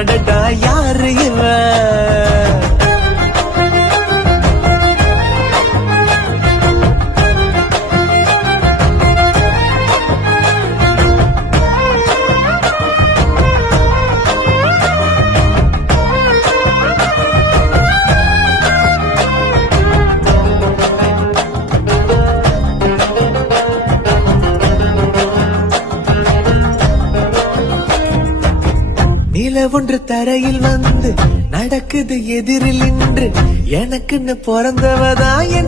அடடா யாரு இவன்? நில ஒன்று தரையில் வந்து நடக்குது எதிரில் நின்று எனக்குன்னு பிறந்தவதான் என்